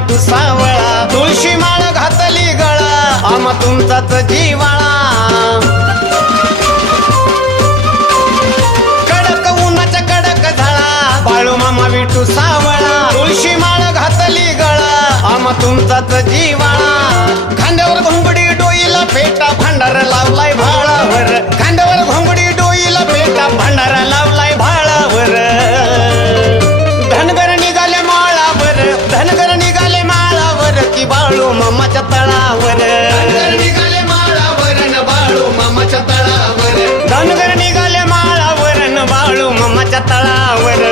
विठू सावळा तुळशी माळ घातली गळा आम्हा तुमचाच जिवाळा कडक उन्हाच्या कडक झाळा बाळू मामा विठू सावळा तुळशी माळ घातली गळा आम्हा तुमचाच जिवाळा खांद्यावर घोंगडी डोईला फेटा भांडार लावलाय भाळावर खांद्यावर घोंगडी डोईला फेटा भांडार लावलाय भाळावर धनगर निघाले माळावर धनगर निघाले माळावर की बाळू मामाच्या तळावर धनगर निघाले माळावर न बाळू मामाच्या तळावर धनगर निघाले माळावर न बाळू मामाच्या तळावर